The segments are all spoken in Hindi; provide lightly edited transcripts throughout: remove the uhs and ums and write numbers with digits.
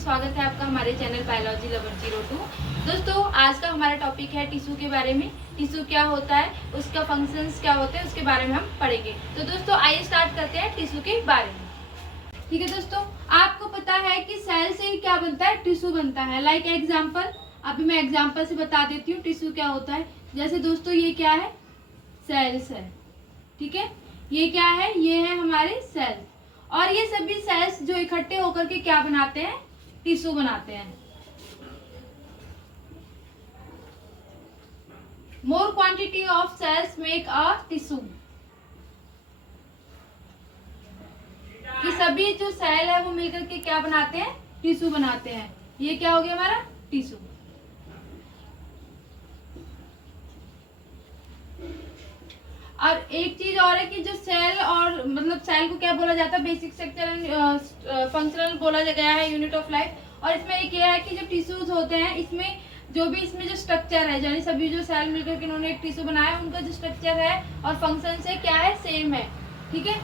स्वागत है आपका हमारे चैनल बायोलॉजी लवर 02। दोस्तों आज का हमारा टॉपिक है टिश्यू के बारे में। टिश्यू क्या होता है, उसका फंक्शंस क्या होते हैं, उसके बारे में हम पढ़ेंगे। तो दोस्तों आइए स्टार्ट करते हैं टिश्यू के बारे में। ठीक है दोस्तों, आपको पता है कि सेल से क्या बनता है, टिश्यू बनता है। लाइक एग्जाम्पल, अभी मैं एग्जाम्पल से बता देती हूँ टिश्यू क्या होता है। जैसे दोस्तों ये क्या है, सेल्स है। ठीक है, ये क्या है, ये है हमारे सेल्स। और ये सभी सेल्स जो इकट्ठे होकर के क्या बनाते हैं, टिश्यू बनाते हैं। More quantity of cells make a tissue. कि सभी जो सेल है वो मिलकर के क्या बनाते हैं, टिश्यू बनाते हैं। ये क्या हो गया हमारा टिश्यू। और एक चीज और है कि जो सेल और मतलब सेल को क्या बोला जाता है, बेसिक स्ट्रक्चर एंड फंक्शनल बोला गया है, यूनिट ऑफ लाइफ। और इसमें एक यह है कि जो टिश्यूज होते हैं इसमें जो भी इसमें जो स्ट्रक्चर है, यानी सभी जो सेल मिलकर के इन्होंने एक टिश्यू बनाया, उनका जो स्ट्रक्चर है और फंक्शन से क्या है, सेम है। ठीक है,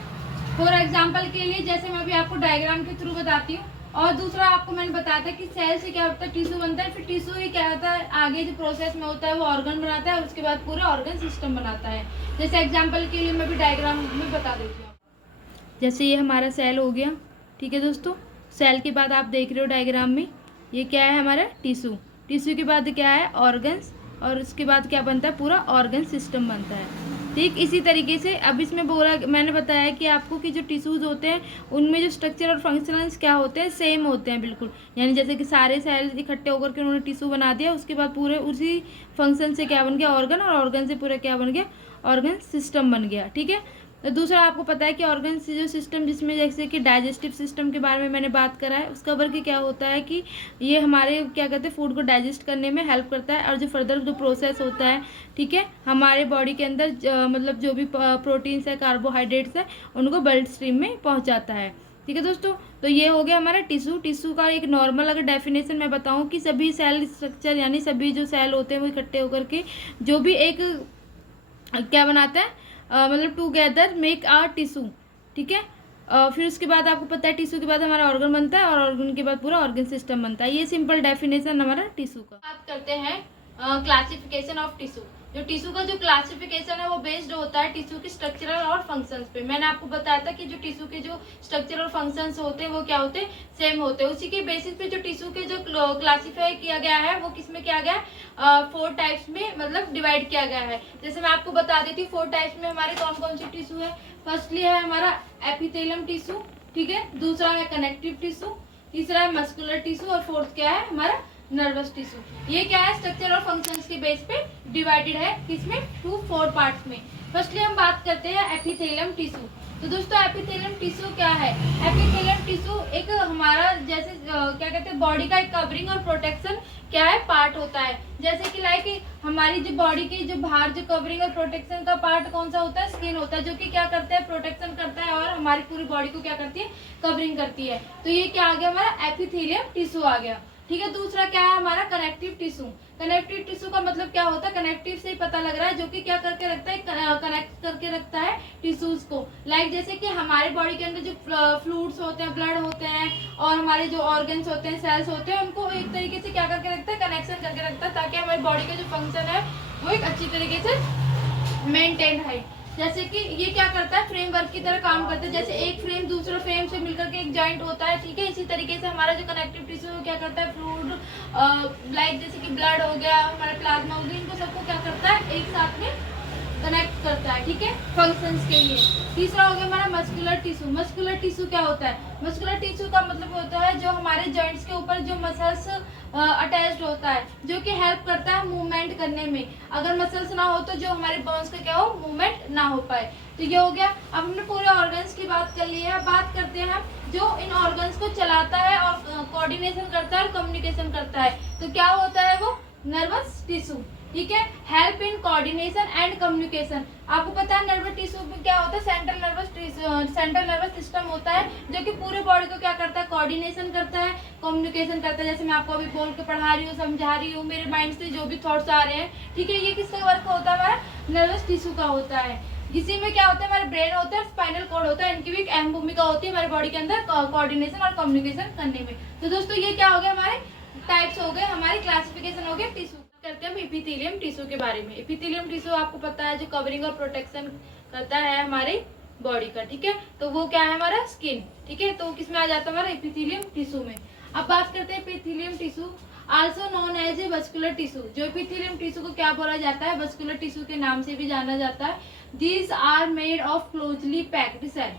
फॉर एग्जाम्पल के लिए जैसे मैं अभी आपको डायग्राम के थ्रू बताती हूँ। और दूसरा आपको मैंने बताया था कि सेल से क्या होता है, टिश्यू बनता है। फिर टिश्यू ही क्या होता है, आगे जो प्रोसेस में होता है वो ऑर्गन बनाता है, और उसके बाद पूरा ऑर्गन सिस्टम बनाता है। जैसे एग्जाम्पल के लिए मैं भी डायग्राम में बता देती हूँ। जैसे ये हमारा सेल हो गया। ठीक है दोस्तों, सेल के बाद आप देख रहे हो डायग्राम में ये क्या है, हमारा टिश्यू। टिश्यू के बाद क्या है, ऑर्गन्स, और उसके बाद क्या बनता है, पूरा ऑर्गन सिस्टम बनता है। ठीक इसी तरीके से अब इसमें बोला, मैंने बताया कि आपको कि जो टिश्यूज होते हैं उनमें जो स्ट्रक्चर और फंक्शनल्स क्या होते हैं, सेम होते हैं बिल्कुल। यानी जैसे कि सारे सेल इकट्ठे होकर के उन्होंने टिश्यू बना दिया, उसके बाद पूरे उसी फंक्शन से क्या बन गया, ऑर्गन, और ऑर्गन से पूरा क्या बन गया, ऑर्गन सिस्टम बन गया। ठीक है, तो दूसरा आपको पता है कि ऑर्गन जो सिस्टम, जिसमें जैसे कि डाइजेस्टिव सिस्टम के बारे में मैंने बात करा है, उसका वर्क क्या होता है कि ये हमारे क्या कहते हैं, फूड को डाइजेस्ट करने में हेल्प करता है। और जो फर्दर जो प्रोसेस होता है, ठीक है, हमारे बॉडी के अंदर मतलब जो भी प्रोटीन्स है, कार्बोहाइड्रेट्स है, उनको ब्लड स्ट्रीम में पहुँचाता है। ठीक है दोस्तों, तो ये हो गया हमारा टिश्यू। टिश्यू का एक नॉर्मल अगर डेफिनेशन मैं बताऊँ कि सभी सेल स्ट्रक्चर, यानी सभी जो सेल होते हैं वो इकट्ठे होकर के जो भी एक क्या बनाता है, मतलब टूगेदर मेक आ टिश्यू। ठीक है, फिर उसके बाद आपको पता है टिश्यू के बाद हमारा ऑर्गन बनता है, और ऑर्गन के बाद पूरा ऑर्गन सिस्टम बनता है। ये सिंपल डेफिनेशन हमारा टिश्यू का। बात करते हैं क्लासिफिकेशन ऑफ टिश्यू। जो टिश्यू का जो क्लासिफिकेशन है वो बेस्ड होता है टिश्यू के स्ट्रक्चरल और फंक्शंस पे। मैंने आपको बताया था कि जो टिश्यू के जो स्ट्रक्चर और फंक्शंस होते हैं वो क्या होते हैं, सेम होते हैं। उसी के बेसिस पे जो टिश्यू के जो क्लासीफाई किया गया है वो किसमें किया गया है, 4 टाइप्स में मतलब डिवाइड किया गया है। जैसे मैं आपको बता देती हूँ 4 टाइप्स में हमारे कौन कौन से टिश्यू है। फर्स्टली है हमारा एपिथेलियम टिश्यू, ठीक है, दूसरा है कनेक्टिव टिश्यू, तीसरा है मस्कुलर टिश्यू, और फोर्थ क्या है हमारा नर्वस टिश्यू। ये क्या है, स्ट्रक्चर और फंक्शंस के बेस पे डिवाइडेड है, किसमें 4 पार्ट्स में। फर्स्टली हम बात करते हैं एपिथेलियम टिश्यू। तो दोस्तों एपिथेलियम टिश्यू क्या है, एपिथेलियम टिश्यू एक हमारा जैसे क्या कहते हैं, बॉडी का एक कवरिंग और प्रोटेक्शन क्या है, पार्ट होता है। जैसे कि लाइक हमारी जो बॉडी की जो बाहर जो कवरिंग और प्रोटेक्शन का पार्ट कौन सा होता है, स्किन होता है, जो कि क्या करता है, प्रोटेक्शन करता है और हमारी पूरी बॉडी को क्या करती है, कवरिंग करती है। तो ये क्या आ गया, हमारा एपिथेलियम टिश्यू आ गया। ठीक है, दूसरा क्या है हमारा कनेक्टिव टिश्यू। कनेक्टिव टिश्यू का मतलब क्या होता है, कनेक्टिव से ही पता लग रहा है, जो कि क्या करके रखता है, कनेक्ट करके रखता है टिश्यूज को। लाइक जैसे कि हमारे बॉडी के अंदर जो फ्लूइड्स होते हैं, ब्लड होते हैं, और हमारे जो ऑर्गन्स होते हैं, सेल्स होते हैं, उनको एक तरीके से क्या करके रखता है, कनेक्शन करके रखता है, ताकि हमारी बॉडी का जो फंक्शन है वो एक अच्छी तरीके से मेंटेन है। जैसे कि ये क्या करता है, फ्रेमवर्क की तरह काम करता है। जैसे एक फ्रेम दूसरे फ्रेम से मिलकर के एक जॉइंट होता है, ठीक है, इसी तरीके से हमारा जो कनेक्टिव टिश्यू क्या करता है, फ्लूइड लाइक जैसे कि ब्लड हो गया, हमारा प्लाज्मा हो गया, इनको सबको क्या करता है, एक साथ में कनेक्ट करता है। ठीक है, फंक्शंस के लिए। तीसरा हो गया हमारा मस्कुलर टिश्यू। मस्कुलर टिश्यू क्या होता है, मस्कुलर टिश्यू का मतलब होता है जो हमारे जॉइंट्स के ऊपर जो मसल्स अटैच्ड होता है, जो कि हेल्प करता है मूवमेंट करने में। अगर मसल्स ना हो तो जो हमारे बोन्स का क्या हो, मूवमेंट ना हो पाए। तो ये हो गया। अब हमने पूरे ऑर्गन्स की बात कर ली है। बात करते हैं हम जो इन ऑर्गन्स को चलाता है और कोऑर्डिनेशन करता है और कम्युनिकेशन करता है, तो क्या होता है वो, नर्वस टिश्यू। ठीक है, help in coordination and communication. आपको पता है नर्वस टिश्यू में क्या होता है, सेंट्रल नर्वस सिस्टम होता है, जो कि पूरे बॉडी को क्या करता है, कोऑर्डिनेशन करता है, कम्युनिकेशन करता है। जैसे मैं आपको अभी बोल के पढ़ा रही हूँ, समझा रही हूँ, मेरे माइंड से जो भी थॉट्स आ रहे हैं, ठीक है, ये किसका वर्क होता है, हमारा नर्वस टिश्यू का होता है। इसी में क्या होता है, हमारे ब्रेन होता है, स्पाइनल कॉर्ड होता है, इनकी भी एक अहम भूमिका होती है हमारे बॉडी के अंदर कोऑर्डिनेशन और कम्युनिकेशन करने में। तो दोस्तों ये क्या हो गया, हमारे टाइप्स हो गए, हमारी क्लासिफिकेशन हो गया टिश्यू। करते हैं हम एपिथेलियम टिश्यू के बारे में। एपिथेलियम टिश्यू आपको पता है जो कवरिंग और प्रोटेक्शन करता है हमारे बॉडी का, ठीक है। तो वो क्या है, हमारा स्किन, ठीक है। तो किसमें आ जाता है, हमारा एपिथेलियम टिश्यू में। अब बात करते हैं epithelium tissue also known as a vascular tissue. जो एपिथेलियम टिश्यू को क्या बोला जाता है, वस्कुलर टिश्यू के नाम से भी जाना जाता है। These are made of closely packed cell,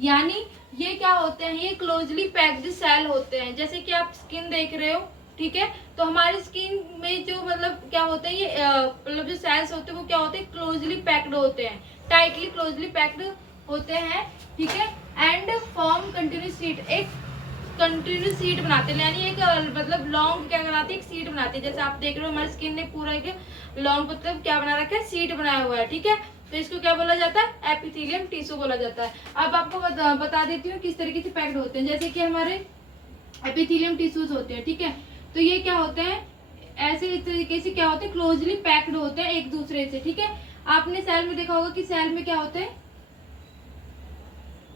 यानी ये क्या होते हैं, ये क्लोजली पैक्ड सेल होते हैं। जैसे कि आप स्किन देख रहे हो, ठीक है। तो हमारी स्किन में जो मतलब क्या होता है, ये मतलब जो सेल्स होते हैं वो क्या होते हैं, क्लोजली पैक्ड होते हैं, टाइटली क्लोजली पैक्ड होते हैं, ठीक है। एंड फॉर्म कंटिन्यूस शीट, एक कंटिन्यूस शीट बनाते हैं, यानी एक मतलब लॉन्ग क्या बनाते हैं, एक शीट बनाते हैं। जैसे आप देख रहे हो हमारी स्किन ने पूरा एक लॉन्ग मतलब क्या बना रखा है, शीट बनाया हुआ है, ठीक है। तो इसको क्या बोला जाता है, एपिथेलियम टिश्यू बोला जाता है। अब आपको बता देती हूँ किस तरीके से पैक्ड होते हैं। जैसे कि हमारे एपिथेलियम टिश्यूज होते हैं, ठीक है। तो ये क्या होते हैं, ऐसे तरीके से क्या होते हैं, क्लोजली पैक्ड होते हैं एक दूसरे से, ठीक है। आपने सेल में देखा होगा कि सेल में क्या होते हैं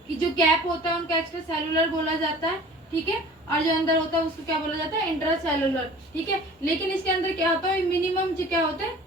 कि जो गैप होता है उनका एक्स्ट्रा सेलुलर बोला जाता है, ठीक है। और जो अंदर होता है उसको क्या बोला जाता है, इंट्रा सेलुलर, ठीक है। लेकिन इसके अंदर क्या होता है, मिनिमम जो क्या होता है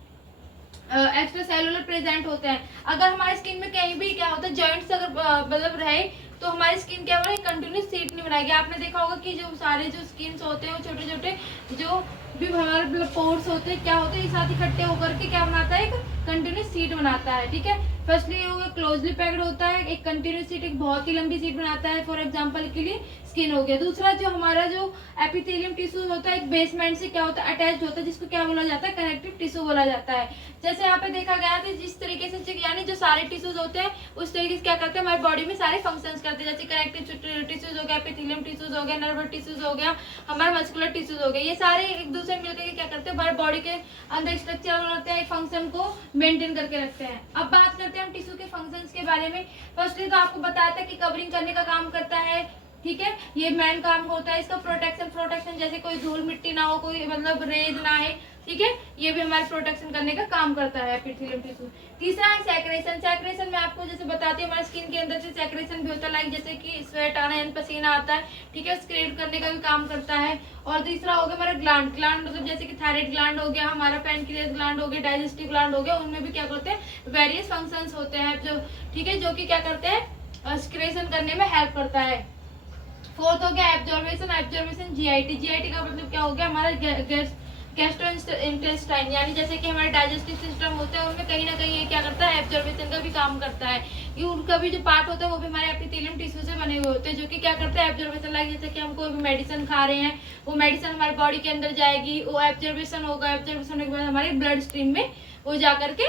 एक्स्ट्रा सेलुलर प्रेजेंट होते हैं। अगर हमारी स्किन में कहीं भी क्या होता है जॉइंट्स अगर मतलब रहे तो हमारी स्किन क्या बनेगी, कंटिन्यूस शीट नहीं बनाएगी। आपने देखा होगा कि जो सारे जो स्किन्स होते हैं वो छोटे छोटे जो भी हमारे पोर्स होते हैं क्या होते हैं, एक साथ इकट्ठे होकर के क्या बनाता है, एक कंटिन्यूस शीट बनाता है, ठीक है। फर्स्टली वो क्लोजली पैक्ड होता है, एक कंटिन्यूस शीट एक बहुत ही लंबी शीट बनाता है। फॉर एग्जांपल के लिए स्किन हो गया। दूसरा जो हमारा जो एपिथेलियम टिश्यू होता है एक बेसमेंट से क्या होता है अटैच होता है, जिसको क्या बोला जाता है, कनेक्टिव टिश्यू बोला जाता है। जैसे यहाँ पे देखा गया था जिस तरीके से यानी जो सारे टिश्यूज होते हैं उस तरीके से क्या करते हैं हमारी बॉडी में सारे फंक्शंस करते हैं। जैसे कनेक्टिव टिश्यूज हो गया, एपिथेलियम टिश्यूज हो गया, नर्वस टिश्यूज हो गया, हमारे मस्कुलर टिश्यूज हो गए, ये सारे एक दूसरे में मिलकर क्या करते हैं हमारे बॉडी के अंदर स्ट्रक्चर बनाते हैं, एक फंक्शन को मेंटेन करके रखते हैं। अब बात करते हैं हम टिश्यू के फंक्शंस के बारे में। फर्स्टली तो आपको बताया था कि कवरिंग करने का काम करता है, ठीक है। ये मेन काम होता है इसका। प्रोटेक्शन जैसे कोई धूल मिट्टी ना हो, कोई मतलब रेज ना है, ठीक है। ये भी हमारे प्रोटेक्शन करने का काम करता है एपिथेलियम टिश्यू। तीसरा है सैक्रेशन। सैक्रेशन में आपको जैसे बताती है हमारे स्किन के अंदर से सैक्रेशन भी होता है, लाइक जैसे कि स्वेट आना यानी पसीना आता है, ठीक है, स्क्रेप करने का भी काम करता है। और तीसरा हो गया हमारा ग्लैंड मतलब जैसे कि थायराइड ग्लैंड हो गया, हमारा पैनक्रियास ग्लैंड हो गया, डाइजेस्टिव ग्लैंड हो गया, उनमें भी क्या करते हैं वेरियस फंक्शंस होते हैं जो, ठीक है, जो कि क्या करते हैं सिक्रेशन करने में हेल्प करता है। फोर्थ हो गया एब्जॉर्वेशन जीआईटी का मतलब क्या हो गया, हमारा गैस्ट्रोइंटेस्टाइन, यानी जैसे कि हमारे डाइजेस्टिव सिस्टम होते हैं उनमें कहीं ना कहीं ये क्या करता है एब्जॉर्वेशन का भी काम करता है। ये उनका भी जो पार्ट होता है वो भी हमारे एपिथेलियम टिश्यू से बने हुए होते हैं, जो कि क्या करते हैं एब्जॉर्वेशन, लाइक जैसे कि हम कोई भी मेडिसिन खा रहे हैं वो मेडिसिन हमारे बॉडी के अंदर जाएगी, वो एब्जॉर्वेशन होगा, एब्जॉर्वेशन होने के बाद हमारे ब्लड स्ट्रीम में वो जा करके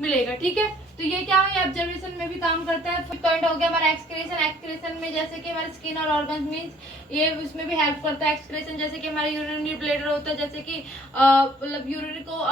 मिलेगा, ठीक है। तो ये क्या है ऑब्जर्वेशन में भी काम करता है। फिर पॉइंट हो गया हमारा एक्सक्रेशन में जैसे कि हमारे स्किन और ऑर्गन्स मींस ये उसमें भी हेल्प करता है। एक्सक्रेशन जैसे कि हमारा यूरिनरी ब्लैडर होता है, जैसे कि मतलब यूरिन को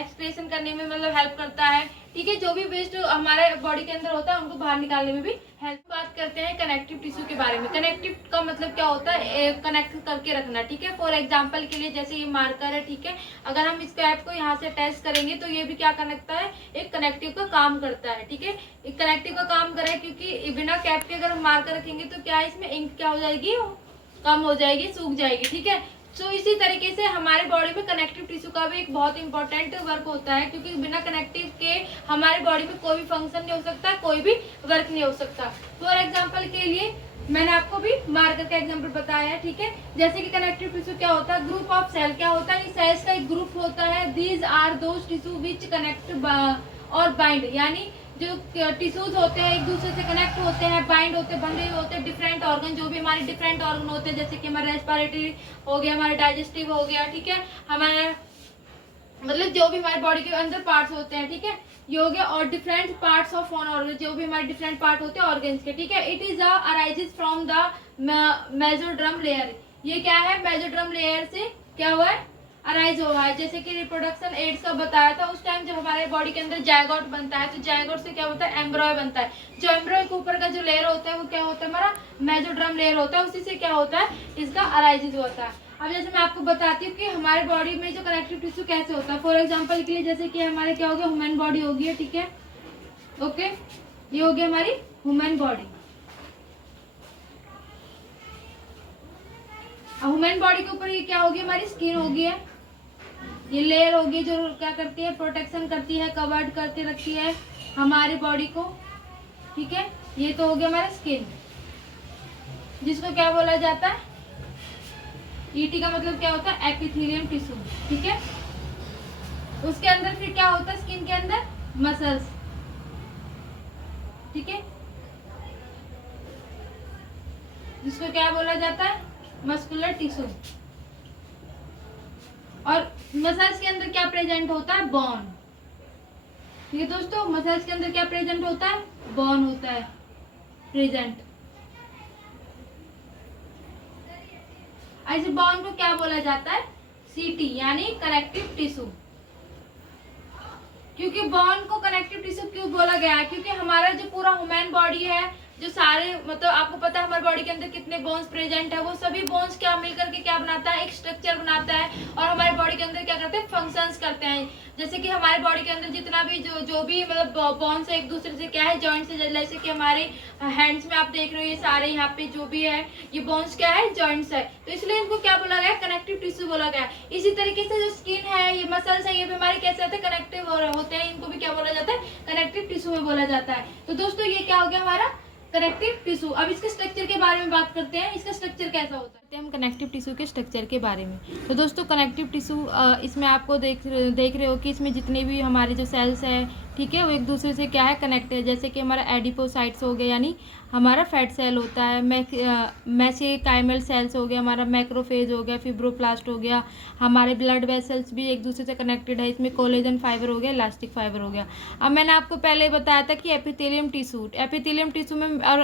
एक्सक्रेशन करने में मतलब हेल्प करता है, ठीक है। जो भी वेस्ट हमारे बॉडी के अंदर होता है उनको बाहर निकालने में भी हेल्प। बात करते हैं कनेक्टिव टिश्यू के बारे में। कनेक्टिव का मतलब क्या होता है, कनेक्ट करके रखना, ठीक है। फॉर एग्जांपल के लिए जैसे ये मार्कर है, ठीक है, अगर हम इस कैप को यहाँ से अटैच करेंगे तो ये भी क्या करता है, एक कनेक्टिव का काम करता है, ठीक है। एक कनेक्टिव का काम करे क्योंकि बिना कैप के अगर हम मार्कर रखेंगे तो क्या है इसमें इंक क्या हो जाएगी, कम हो जाएगी, सूख जाएगी, ठीक है। तो इसी तरीके से हमारे बॉडी में कनेक्टिव टिश्यू का भी एक बहुत इंपॉर्टेंट वर्क होता है, क्योंकि बिना कनेक्टिव के हमारे बॉडी में कोई भी फंक्शन नहीं हो सकता, कोई भी वर्क नहीं हो सकता। फॉर एग्जांपल के लिए मैंने आपको भी मार्कर का एग्जांपल बताया है, ठीक है। जैसे कि कनेक्टिव टिश्यू क्या होता है, ग्रुप ऑफ सेल क्या होता है, सेल्स का एक ग्रुप होता है। These are those tissue which connect और बाइंड, यानी जो टिश्यूज होते हैं एक दूसरे से कनेक्ट होते हैं, बाइंड होते हैं, बंधे हुए होते हैं डिफरेंट ऑर्गन, जो भी हमारे डिफरेंट ऑर्गन होते हैं, जैसे कि हमारा रेस्पिरेटरी हो गया, हमारा डाइजेस्टिव हो गया, ठीक है, हमारा मतलब जो भी हमारे बॉडी के अंदर पार्ट्स होते हैं, ठीक है, ये हो गया। और different parts of one organ, जो भी हमारे डिफरेंट पार्ट होते हैं ऑर्गन्स के, ठीक है। It is arises from the mesoderm layer. ये क्या है, मेसोड्रम लेयर से क्या हुआ है, अराइज हुआ है। जैसे कि रिप्रोडक्शन एड्स का बताया था, उस टाइम जब हमारे बॉडी के अंदर जायगोट बनता है तो जायगोट से क्या होता है, एम्ब्रॉय बनता है। जो एम्ब्रॉय के ऊपर का जो लेयर होता है वो क्या होता है, हमारा मेसोड्रम लेयर होता है, उसी से क्या होता है, इसका अराइजेस होता है। अब जैसे मैं आपको बताती हूँ कि हमारे बॉडी में जो कनेक्टिव टिश्यू कैसे होता है। फॉर एग्जांपल के लिए जैसे कि हमारे क्या हो गया, ह्यूमन बॉडी होगी, ठीक है, ओके, ये हो गया हमारी ह्यूमन बॉडी। ह्यूमन बॉडी के ऊपर ये क्या होगी, हमारी स्किन होगी है, ये लेयर होगी जो क्या करती है, प्रोटेक्शन करती है, कवर्ड करके रखती है हमारी बॉडी को, ठीक है। ये तो हो गया हमारा स्किन, जिसको क्या बोला जाता है, ईटी का मतलब क्या होता है, एपिथेलियम टिश्यू, ठीक है। उसके अंदर फिर क्या होता है, स्किन के अंदर मसल्स, ठीक है, जिसको क्या बोला जाता है, मस्कुलर टिश्यू। और मसल्स के अंदर क्या प्रेजेंट होता है, बोन, ठीक है दोस्तों। मसल्स के अंदर क्या प्रेजेंट होता है, बोन होता है प्रेजेंट। ऐसे बोन को क्या बोला जाता है, सीटी यानी कनेक्टिव टिश्यू। क्योंकि बोन को कनेक्टिव टिश्यू क्यों बोला गया है, क्योंकि हमारा जो पूरा ह्यूमन बॉडी है, जो सारे मतलब आपको पता है हमारे बॉडी के अंदर कितने बोन्स प्रेजेंट है, वो सभी बोन्स क्या मिलकर के क्या बनाता है, एक स्ट्रक्चर बनाता है और हमारे बॉडी के अंदर क्या करते हैं, फंक्शंस करते हैं। जैसे कि हमारे बॉडी के अंदर जितना भी जो भी मतलब बोन्स है एक दूसरे से क्या है, जॉइंट से, जैसे कि हमारे हैंड्स में आप देख रहे हो ये सारे यहाँ पे जो भी है ये बोन्स क्या है, जॉइंट्स है, तो इसलिए इनको क्या बोला गया, कनेक्टिव टिश्यू बोला गया। इसी तरीके से जो स्किन है, ये मसल्स है, ये भी हमारे कैसे होते हैं, कनेक्टिव होते हैं, इनको भी क्या बोला जाता है, कनेक्टिव टिश्यू में बोला जाता है। तो दोस्तों ये क्या हो गया हमारा कनेक्टिव टिश्यू। अब इसके स्ट्रक्चर के बारे में बात करते हैं, इसका स्ट्रक्चर कैसा होता है, हम कनेक्टिव टिश्यू के स्ट्रक्चर के बारे में। तो दोस्तों कनेक्टिव टिश्यू इसमें आपको देख रहे हो कि इसमें जितने भी हमारे जो सेल्स है, ठीक है, वो एक दूसरे से क्या है, कनेक्ट है। जैसे कि हमारा एडिपोसाइट्स हो गया यानी हमारा फैट सेल होता है, मेसेकाइमल सेल्स हो गया, हमारा मैक्रोफेज हो गया, फिब्रोप्लास्ट हो गया, हमारे ब्लड वेसल्स भी एक दूसरे से कनेक्टेड है, इसमें कोलेजन फाइबर हो गया, इलास्टिक फाइबर हो गया। अब मैंने आपको पहले बताया था कि एपिथेलियम टिश्यू में और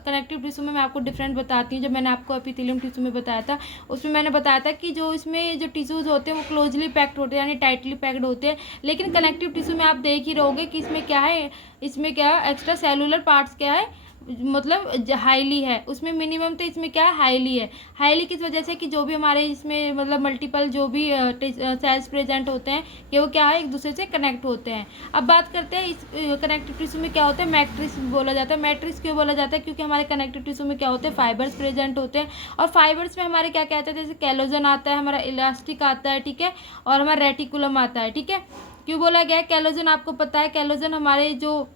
कनेक्टिव टिश्यू में मैं आपको डिफरेंट बताती हूँ। जब मैंने आपको एपिथेलियम टिश्यू में बताया था, उसमें मैंने बताया था कि जो इसमें जो टिश्यूज होते हैं वो क्लोजली पैक्ड होते हैं यानी टाइटली पैक्ड होते हैं। लेकिन कनेक्टिव टिश्यू में आप देख ही रहोगे कि इसमें क्या है, इसमें क्या एक्स्ट्रा सेलुलर पार्ट्स क्या है, मतलब हाईली है, उसमें मिनिमम तो इसमें क्या है, हाईली है। हाईली किस वजह से कि जो भी हमारे इसमें मतलब मल्टीपल जो भी सेल्स प्रेजेंट होते हैं कि वो क्या है, एक दूसरे से कनेक्ट होते हैं। अब बात करते हैं इस कनेक्टिव टिश्यू में क्या होता है, मैट्रिक्स बोला जाता है। मैट्रिक्स क्यों बोला जाता है, क्योंकि हमारे कनेक्टिव टिश्यू में क्या होते हैं, फाइबर्स प्रेजेंट होते हैं, और फाइबर्स में हमारे क्या कहते हैं, जैसे कैलोजन आता है, हमारा इलास्टिक आता है, ठीक है, और हमारा रेटिकुलम आता है, ठीक है। क्यों बोला गया है कैलोजन, आपको पता है कैलोजन हमारे जो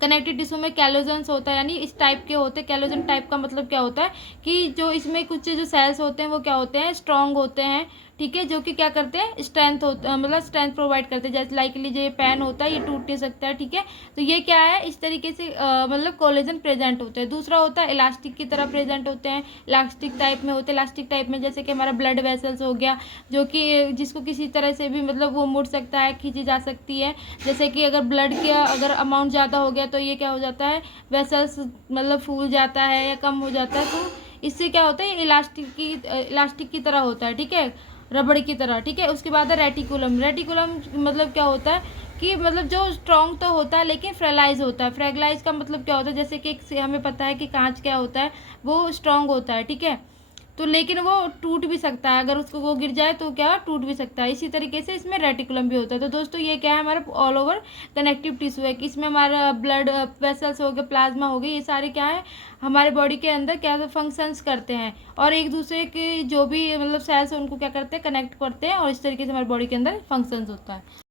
कनेक्टिव टिश्यू में कैलोजन्स होता है यानी इस टाइप के होते हैं। कैलोजन टाइप का मतलब क्या होता है कि जो इसमें कुछ जो सेल्स होते हैं वो क्या होते हैं, स्ट्रॉन्ग होते हैं, ठीक है, जो कि क्या करते हैं, स्ट्रेंथ होता मतलब स्ट्रेंथ प्रोवाइड करते हैं। जैसे लाइकली जो ये पेन होता है ये टूट नहीं सकता है, ठीक है, तो ये क्या है, इस तरीके से मतलब कोलेजन प्रेजेंट होते हैं। दूसरा होता है इलास्टिक की तरह प्रेजेंट होते हैं, इलास्टिक टाइप में होते हैं। इलास्टिक टाइप में जैसे कि हमारा ब्लड वेसल्स हो गया, जो कि जिसको किसी तरह से भी मतलब वो मुड़ सकता है, खींची जा सकती है। जैसे कि अगर ब्लड का अगर अमाउंट ज़्यादा हो गया तो ये क्या हो जाता है, वेसल्स मतलब फूल जाता है या कम हो जाता है, तो इससे क्या होता है, इलास्टिक की तरह होता है, ठीक है, रबड़ की तरह, ठीक है। उसके बाद है रेटिकुलम। रेटिकुलम मतलब क्या होता है कि मतलब जो स्ट्रॉन्ग तो होता है लेकिन फ्रेलाइज होता है। फ्रेगलाइज का मतलब क्या होता है, जैसे कि हमें पता है कि कांच क्या होता है, वो स्ट्रॉन्ग होता है, ठीक है, तो लेकिन वो टूट भी सकता है, अगर उसको वो गिर जाए तो क्या टूट भी सकता है। इसी तरीके से इसमें रेटिकुलम भी होता है। तो दोस्तों ये क्या है, हमारा ऑल ओवर कनेक्टिव टिश्यू है कि इसमें हमारा ब्लड वेसल्स हो गए, प्लाज्मा हो गई, ये सारे क्या है हमारे बॉडी के अंदर क्या फंक्शंस करते हैं और एक दूसरे के जो भी मतलब सेल्स उनको क्या करते हैं, कनेक्ट करते हैं, और इस तरीके से हमारी बॉडी के अंदर फंक्शंस होता है।